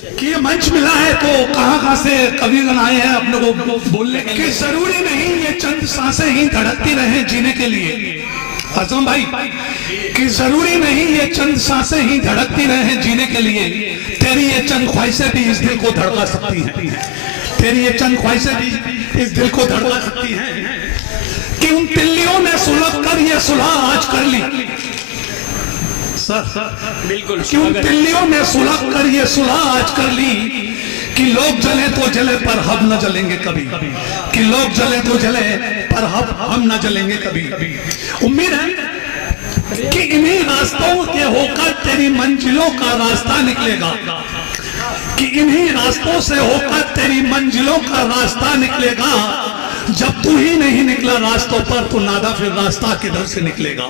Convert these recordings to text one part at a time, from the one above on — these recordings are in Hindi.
कि ये मंच मिला है तो कहाँ से कविगण आए हैं अपने को बोलने के लिए। जरूरी नहीं ये चंद सांसें ही धड़कती रहे जीने के लिए, आजम भाई, कि जरूरी नहीं ये चंद सांसें ही धड़कती रहे जीने के लिए। तेरी ये चंद ख्वाहिशें भी इस दिल को धड़का सकती हैं, तेरी ये चंद ख्वाहिशें भी इस दिल को धड़का सकती हैं कि उन तिल्लियों ने सुलग कर ये सुलह आज कर ली। बिल्कुल, कि उन तिल्लियों ने सुलह कर ये सुलह आज कर ली कि लोग जले तो जले पर हम न जलेंगे कभी, कि लोग जले तो जले पर हम न जलेंगे कभी। उम्मीद है कि इन्हीं रास्तों के होकर तेरी मंजिलों का रास्ता निकलेगा, कि इन्हीं रास्तों से होकर तेरी मंजिलों का रास्ता निकलेगा। जब तू ही नहीं निकला रास्तों पर तो नादा फिर रास्ता किधर से निकलेगा।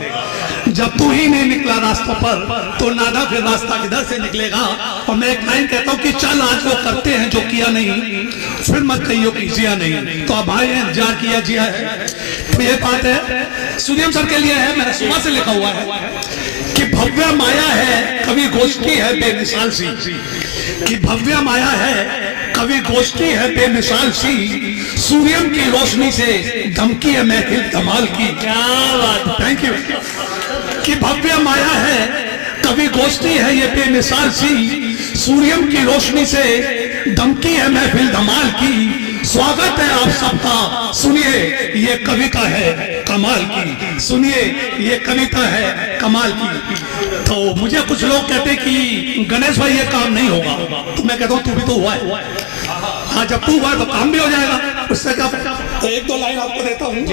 जब तू ही नहीं निकला रास्तों पर तो नादा फिर रास्ता किधर से निकलेगा। और मैं एक लाइन कहता हूँ कि चल आज वो करते हैं जो किया नहीं, फिर मत कहियो कि जिया नहीं। तो अब भाई इंतजार किया जिया है, तो ये बात है सुनियम सर के लिए है, मैंने सुबह से लिखा हुआ है कि भव्य माया है कवि गोष्ठी है बेमिसाल सी, कि भव्य माया है कवि गोष्ठी है बेमिसाल सी, सूर्यम की रोशनी से धमकी है महफिल धमाल की। क्या बात, थैंक यू। कि भव्य माया है कवि गोष्ठी है ये बेमिसाल सी, सूर्यम की रोशनी से धमकी है महफिल धमाल की। स्वागत है आप सबका, सुनिए ये कविता है कमाल की, सुनिए ये कविता है कमाल की। तो मुझे कुछ लोग कहते कि गणेश भाई ये काम नहीं होगा, तो मैं कहता हूँ तू भी तो हुआ है। हाँ, जब तू हुआ तो काम भी हो जाएगा, उससे क्या। तो एक दो लाइन आपको देता हूँ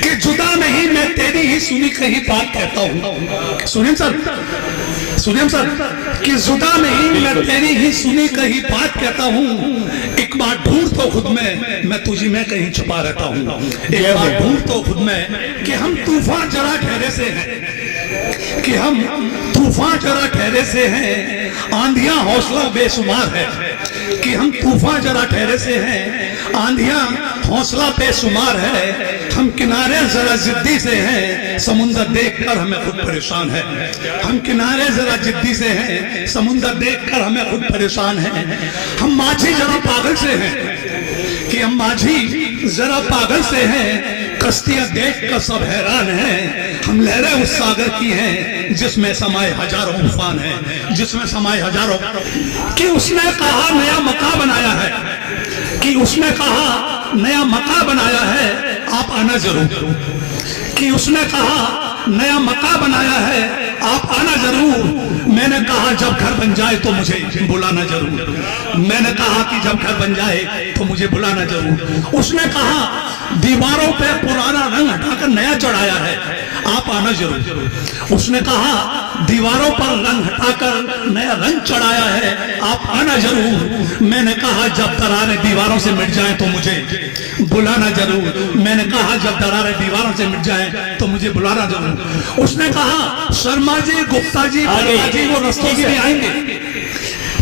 कि जुदा नहीं मैं तेरी ही सुनी कहीं बात कहता हूँ। सुनिए सर, सुनिए सर, कि जुदा नहीं मैं तेरी ही सुनी कहीं बात कहता हूँ। एक बार ढूंढ तो खुद में मैं तुझी में कहीं छुपा रहता हूँ। एक बार ढूंढ तो खुद में कि हम तूफान जरा ठहरे से हैं, कि हम तूफान जरा ठहरे से हैं, आंधियां हौसला बेशुमार है, कि हम तूफान जरा ठहरे से हैं, आंधियां हौसला बेशुमार है। हम किनारे जरा जिद्दी से हैं, समुंदर देखकर हमें खुद परेशान है। हम किनारे जरा जिद्दी से हैं, समुंदर देखकर हमें खुद परेशान है। हम माझी जरा पागल से हैं, कि हम माझी जरा पागल से हैं, कश्तियां देख कर सब हैरान हैं। हम लहरें उस सागर की हैं जिसमें समाये हजारों तूफान हैं, जिसमें समाये हजारों। कि उसने कहा नया मका बनाया है, कि उसने कहा नया मका बनाया है, आप आना जरूर। कि उसने कहा नया मका बनाया है, आप आना जरूर। मैंने कहा जब घर बन जाए तो मुझे बुलाना जरूर। मैंने कहा कि जब घर बन जाए तो मुझे बुलाना जरूर। उसने कहा दीवारों पे पुराना रंग हटाकर नया चढ़ाया है, आप आना जरूर। उसने कहा दीवारों पर रंग हटाकर नया रंग चढ़ाया है, आप आना जरूर। मैंने कहा जब दरारें दीवारों से मिट जाएं तो मुझे बुलाना जरूर। मैंने कहा जब दरारें दीवारों से मिट जाएं तो मुझे बुलाना जरूर। उसने कहा शर्मा जी, गुप्ता जी, वर्मा जी वो रस्तोगी भी आएंगे।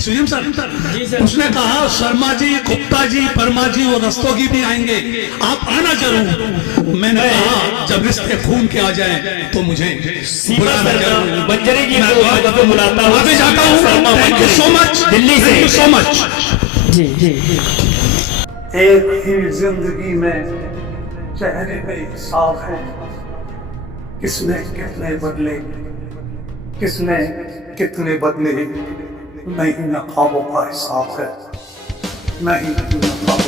सुनिए सर, उसने कहा शर्मा जी, गुप्ता जी, वर्मा जी वो रस्तोगी भी आएंगे, आप आना जरूर। मैंने कहा जब रिश्ते खून के आ जाएं तो मुझे बुलाना जरूर। बंजरी जी को बुलाता हूँ, अभी जाता हूँ। Thank you so much, Delhi से। Thank you so much. जी जी जी। एक ही जिंदगी में चेहरे पे साफ है, किसने कितने बदले, किसने कितने बदले, नहीं न ख्वाबों का हिसाब है, नहीं न ख्वाबों